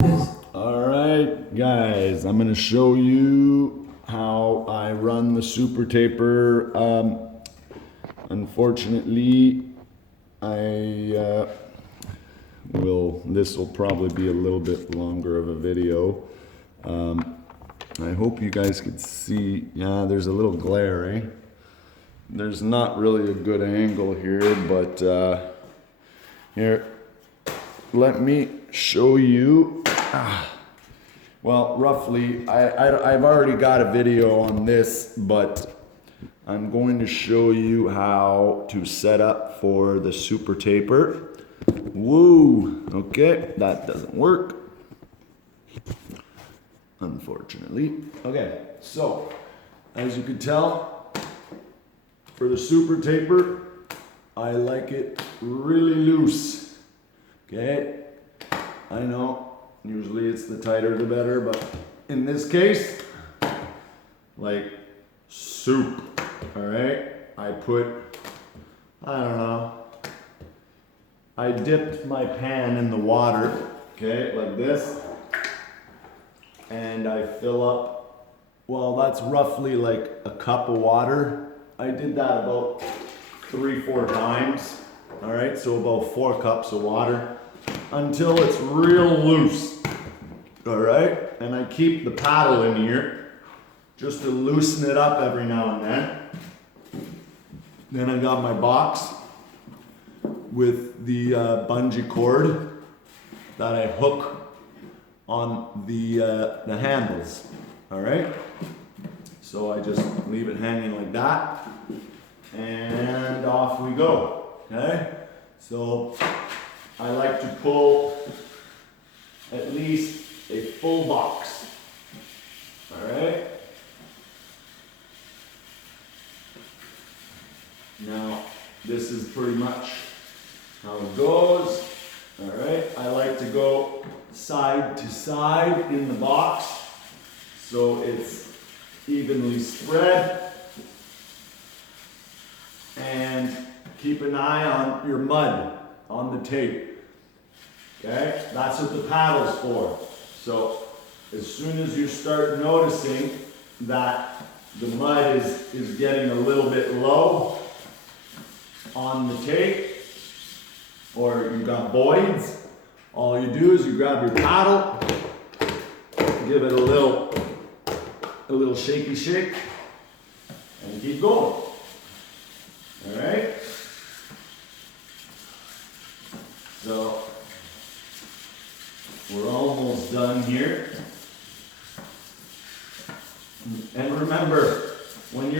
All right, guys, I'm going to show you how I run the super taper. Unfortunately, this will probably be a little bit longer of a video. I hope you guys could see, yeah, there's a little glare, eh? There's not really a good angle here, but here, let me show you. Well, roughly, I've already got a video on this, but I'm going to show you how to set up for the super taper. Woo! Okay, that doesn't work, unfortunately. Okay, so, as you can tell, for the super taper, I like it really loose. Okay, I know. Usually it's the tighter the better, but in this case, like soup, all right? I don't know, I dipped my pan in the water, okay, like this, and I fill up, well, that's roughly like a cup of water. I did that about 3-4 times, all right? So about 4 cups of water until it's real loose, all right? And I keep the paddle in here just to loosen it up every now and then. Then I got my box with the bungee cord that I hook on the handles, all right? So I just leave it hanging like that, and off we go, okay? So I like to pull at least a full box, all right? Now, this is pretty much how it goes, all right? I like to go side to side in the box so it's evenly spread, and keep an eye on your mud on the tape, okay? That's what the paddle's for. So as soon as you start noticing that the mud is getting a little bit low on the tape, or you've got voids, all you do is you grab your paddle, give it a little shaky shake, and keep going, all right? So we're almost done here. And remember, when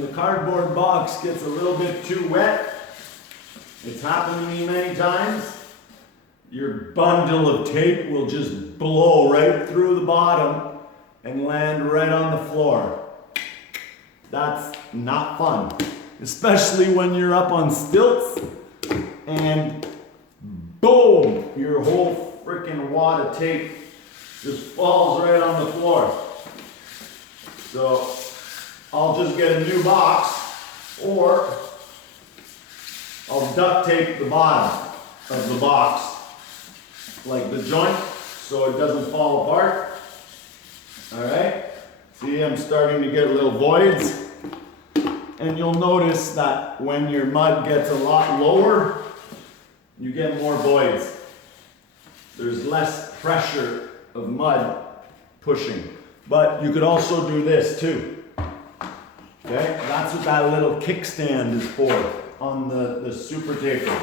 the cardboard box gets a little bit too wet, it's happened to me many times, your bundle of tape will just blow right through the bottom and land right on the floor. That's not fun, especially when you're up on stilts and boom, your whole freaking wad of tape just falls right on the floor. So I'll just get a new box, or I'll duct tape the bottom of the box, like the joint, so it doesn't fall apart. All right, see, I'm starting to get little voids, and you'll notice that when your mud gets a lot lower, you get more voids. There's less pressure of mud pushing. But you could also do this too. Okay, that's what that little kickstand is for on the super taper.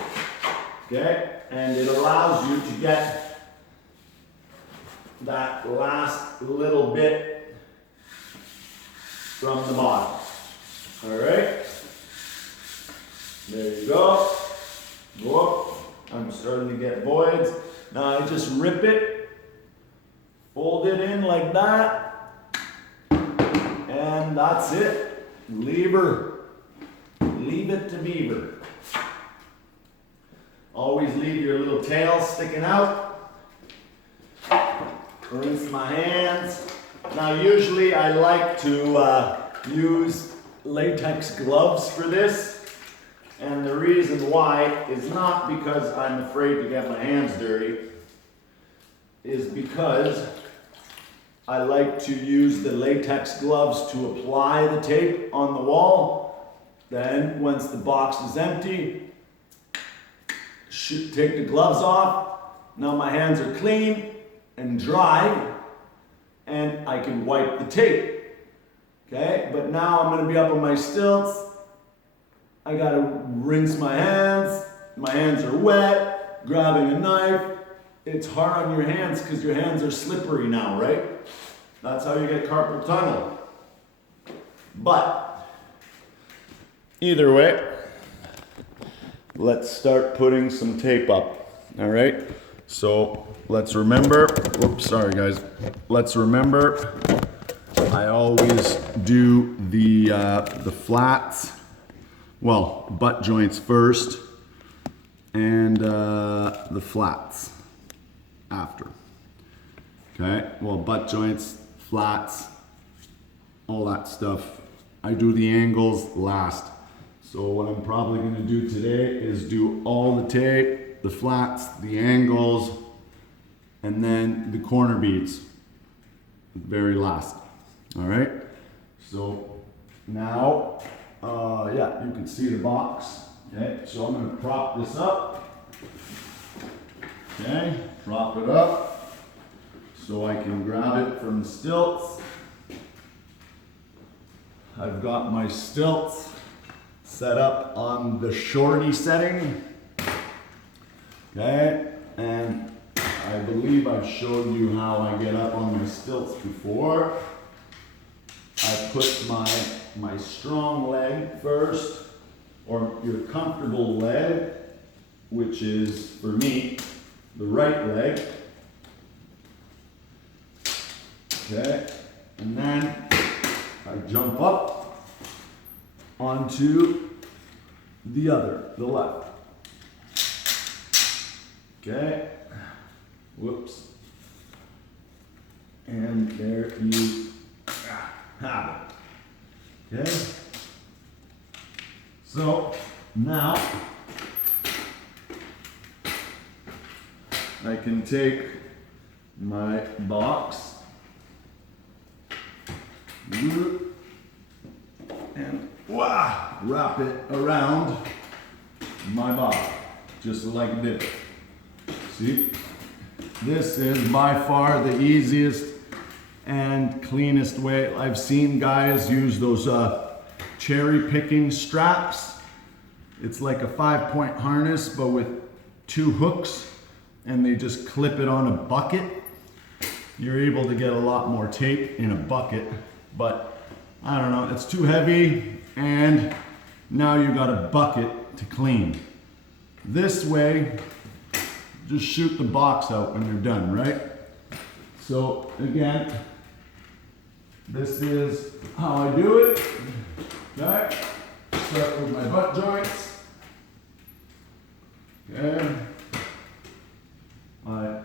Okay, and it allows you to get that last little bit from the bottom. All right, there you go. Whoop. I'm starting to get voids. Now I just rip it, fold it in like that, and that's it. Leave it to beaver. Always leave your little tail sticking out. Rinse my hands. Now usually I like to use latex gloves for this. And the reason why is not because I'm afraid to get my hands dirty. is because I like to use the latex gloves to apply the tape on the wall. Then once the box is empty, take the gloves off. Now my hands are clean and dry and I can wipe the tape. Okay, but now I'm gonna be up on my stilts. I gotta rinse my hands. My hands are wet, grabbing a knife. It's hard on your hands because your hands are slippery now, right? That's how you get carpal tunnel. But either way, let's start putting some tape up, all right? So let's remember, whoops, sorry guys. Let's remember, I always do the flats, well, butt joints first, and the flats after. Okay, well, butt joints, flats, all that stuff. I do the angles last. So what I'm probably gonna do today is do all the tape, the flats, the angles, and then the corner beads, very last. All right, so now, yeah, you can see the box. Okay, so I'm gonna prop this up. Okay, prop it up so I can grab it from the stilts. I've got my stilts set up on the shorty setting. Okay, and I believe I've showed you how I get up on my stilts before. I put my strong leg first, or your comfortable leg, which is, for me, the right leg. Okay, and then I jump up onto the left. Okay, whoops. And there you have it. Okay, so now I can take my box and wrap it around my body, just like this. See, this is by far the easiest and cleanest way. I've seen guys use those cherry picking straps. It's like a 5-point harness, but with 2 hooks, and they just clip it on a bucket. You're able to get a lot more tape in a bucket, but I don't know, it's too heavy, and now you got a bucket to clean. This way, just shoot the box out when you're done, right? So again, this is how I do it. Okay, start with my butt joints. Okay, I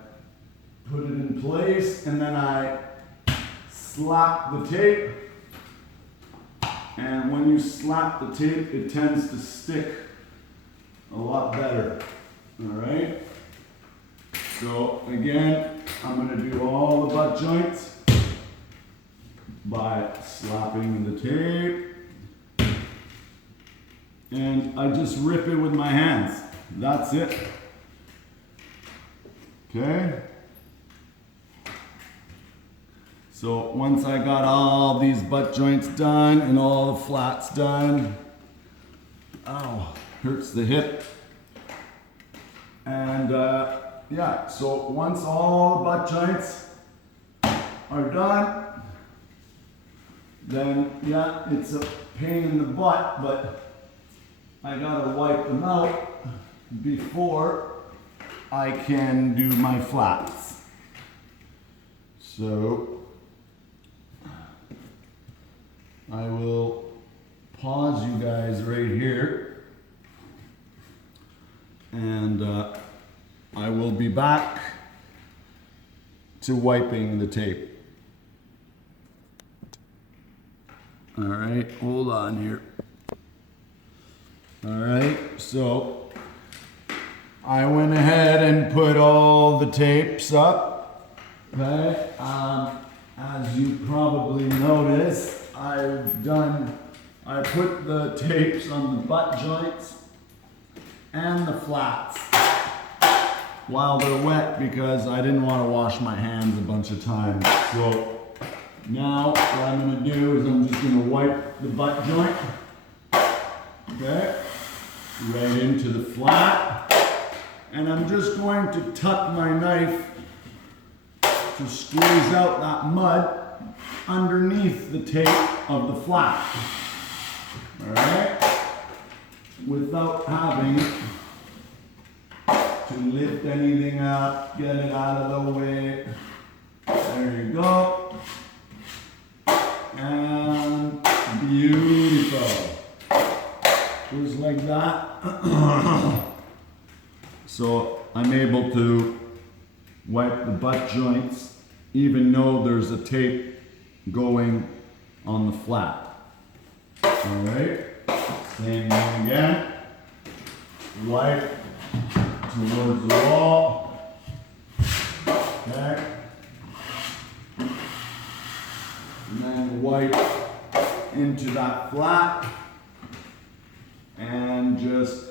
put it in place and then I slap the tape. And when you slap the tape, it tends to stick a lot better. All right. So again, I'm going to do all the butt joints by slapping the tape. And I just rip it with my hands. That's it. Okay. So once I got all these butt joints done and all the flats done, ow, hurts the hip. And yeah, so once all the butt joints are done, then yeah, it's a pain in the butt, but I gotta wipe them out before I can do my flats. So I will pause you guys right here, and I will be back to wiping the tape. All right, hold on here. All right, so I went ahead and put all the tapes up. Okay, as you probably noticed, I put the tapes on the butt joints and the flats while they're wet because I didn't want to wash my hands a bunch of times. So now what I'm going to do is I'm just going to wipe the butt joint, okay, right into the flat, and I'm just going to tuck my knife to squeeze out that mud underneath the tape of the flat, all right, without having to lift anything up, get it out of the way. There you go. And beautiful. Just like that. So I'm able to wipe the butt joints even though there's a tape going on the flat. Alright, same thing again. Wipe towards the wall. Okay. And then wipe into that flat and just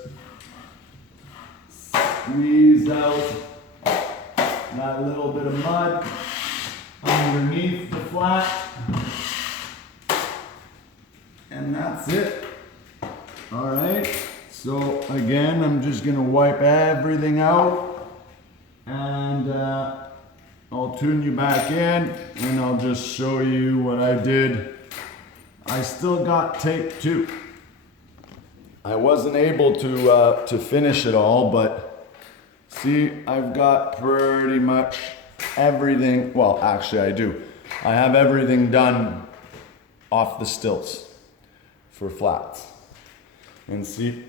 squeeze out that little bit of mud underneath the flat, and that's it. All right, so again, I'm just gonna wipe everything out, and I'll tune you back in, and I'll just show you what I did. I still got tape too. I wasn't able to finish it all, but see, I've got pretty much everything. Well, actually I do. I have everything done off the stilts for flats. And see,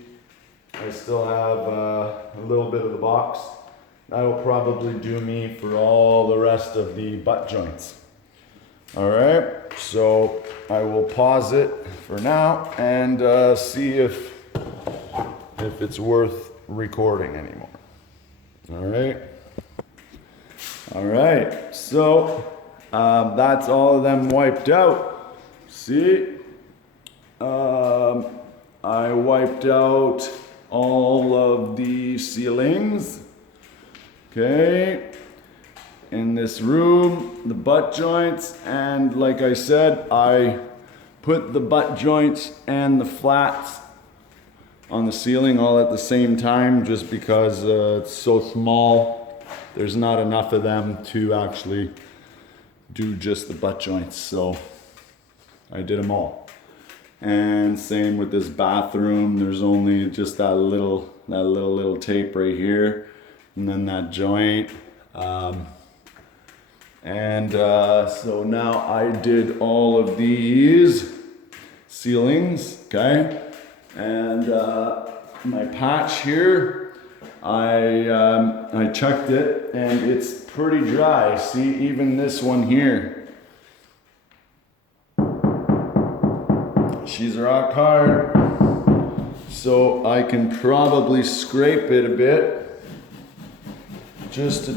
I still have a little bit of the box. That'll probably do me for all the rest of the butt joints. All right, so I will pause it for now and see if it's worth recording anymore. All right, so that's all of them wiped out. See, I wiped out all of the ceilings, okay, in this room, the butt joints, and like I said, I put the butt joints and the flats on the ceiling all at the same time just because it's so small. There's not enough of them to actually do just the butt joints, so I did them all. And same with this bathroom, there's only just that little tape right here, and then that joint. So now I did all of these ceilings, okay? And my patch here, I checked it and it's pretty dry. See, even this one here. She's rock hard. So I can probably scrape it a bit. Just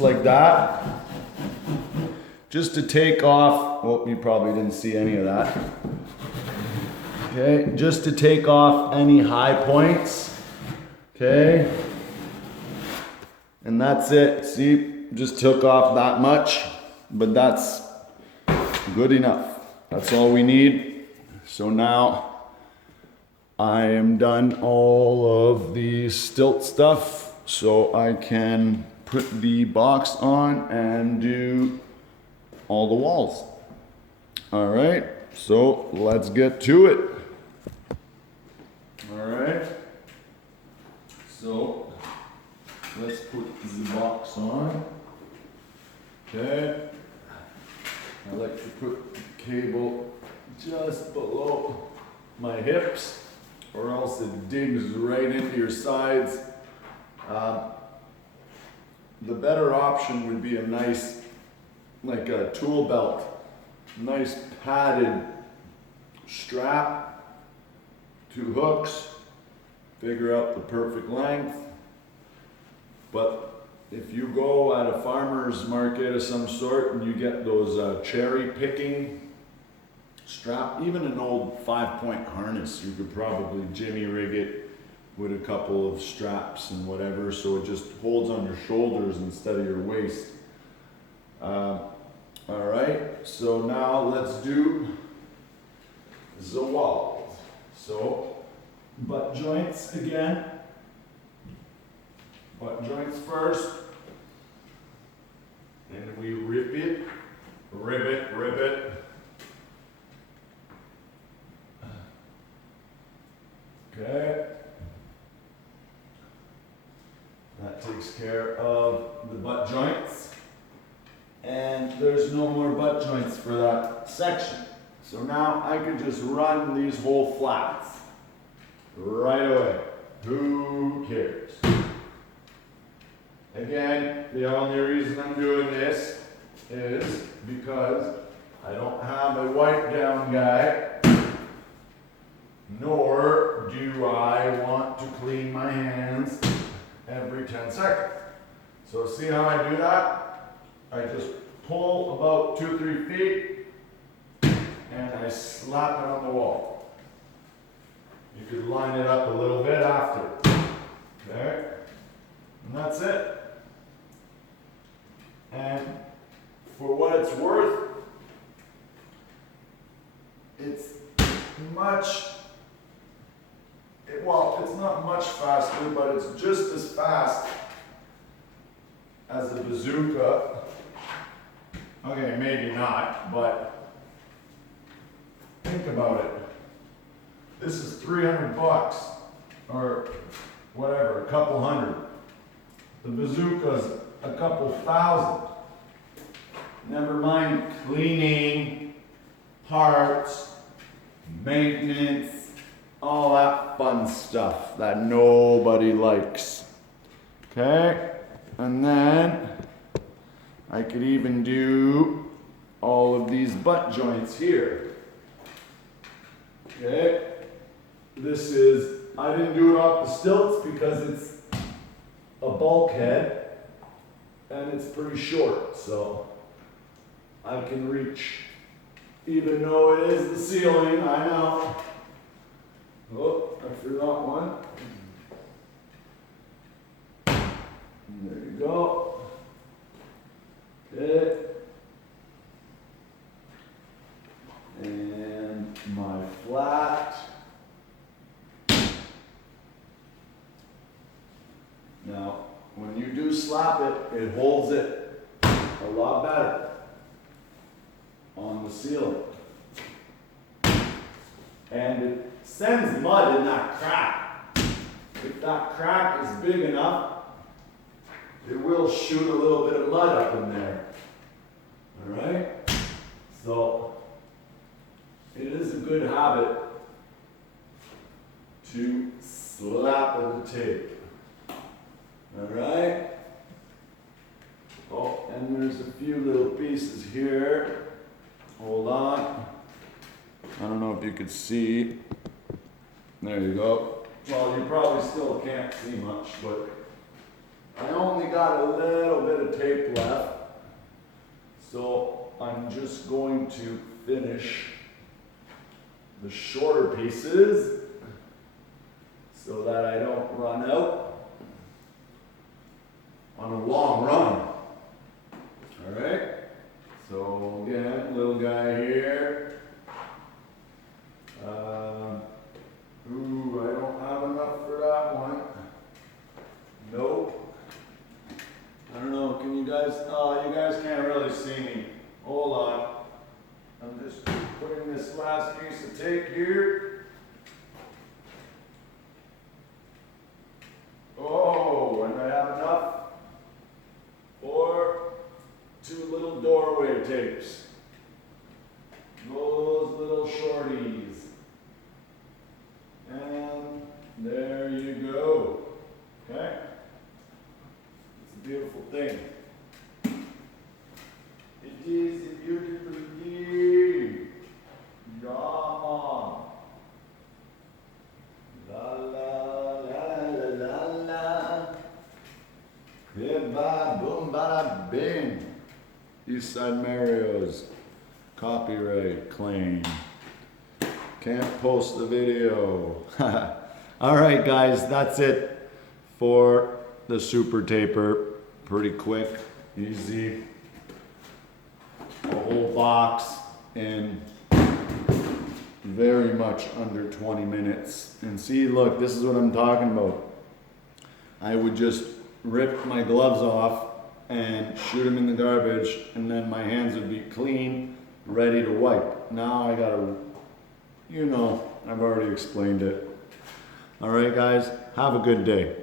like that. Just to take off, well, you probably didn't see any of that. Okay, just to take off any high points. Okay. And that's it. See, just took off that much, but that's good enough. That's all we need. So now I am done all of the stilt stuff, so I can put the box on and do all the walls. All right, so let's get to it. All right, so let's put the box on. Okay, I like to put the cable just below my hips, or else it digs right into your sides. The better option would be a nice, like a tool belt, nice padded strap, 2 hooks, figure out the perfect length. But if you go at a farmer's market of some sort and you get those cherry picking strap, even an old 5-point harness, you could probably jimmy rig it with a couple of straps and whatever, so it just holds on your shoulders instead of your waist. All right, so now let's do the walls. So butt joints again. Butt joints first. And we rip it, rivet, rivet. Okay. That takes care of the butt joints. And there's no more butt joints for that section. So now I could just run these whole flats right away. Who cares? Again, the only reason I'm doing this is because I don't have a wipe down guy, nor do I want to clean my hands every 10 seconds. So see how I do that? I just pull about 2-3 feet and I slap it on the wall. You could line it up a little bit after. Okay? And that's it. And for what it's worth, it's not much faster, but it's just as fast as a bazooka. Okay, maybe not, but think about it. This is $300 or whatever, a couple hundred. The bazooka's a couple thousand. Never mind cleaning, parts, maintenance, all that fun stuff that nobody likes. Okay? And then I could even do all of these butt joints here. Okay? This is, I didn't do it off the stilts because it's a bulkhead and it's pretty short, so I can reach, even though it is the ceiling, I know. Oh, I forgot one. There you go. Okay. And my flat. Now, when you do slap it, it holds it a lot better on the ceiling. And it sends mud in that crack. If that crack is big enough, it will shoot a little bit of mud up in there. Alright? So, it is a good habit to slap the tape. Alright? Oh, and there's a few little pieces here. Hold on. I don't know if you could see. There you go. Well, you probably still can't see much, but I only got a little bit of tape left. So I'm just going to finish the shorter pieces so that I don't run out on a long run. Alright? So again, little guy here. Ooh, I don't have enough for that one. Nope. I don't know, can you guys, oh, you guys can't really see me. Hold on. I'm just putting this last piece of tape here. Oh, and I have enough for 2 little doorway tapes. Those little shorties. And there you go. Okay? It's a beautiful thing. It is a beautiful thing. Yeah. La la la la la la. Goodbye. Eastside Mario's copyright claim. Can't post the video. All right, guys, that's it for the super taper. Pretty quick, easy. A whole box in very much under 20 minutes. And see, look, this is what I'm talking about. I would just rip my gloves off and shoot them in the garbage, and then my hands would be clean, ready to wipe. Now I gotta, you know, I've already explained it. All right, guys, have a good day.